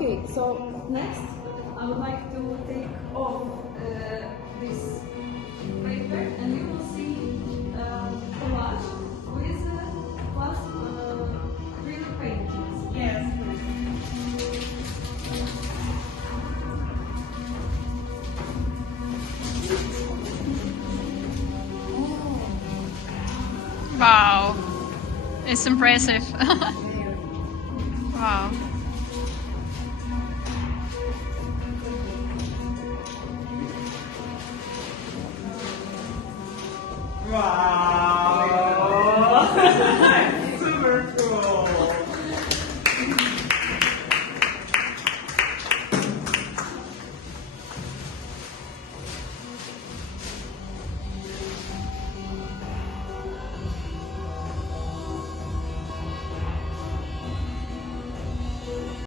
Okay, so next I would like to take off this paper and you will see collage with plus acrylic paintings. Yes. Wow, it's impressive. Wow. Wow.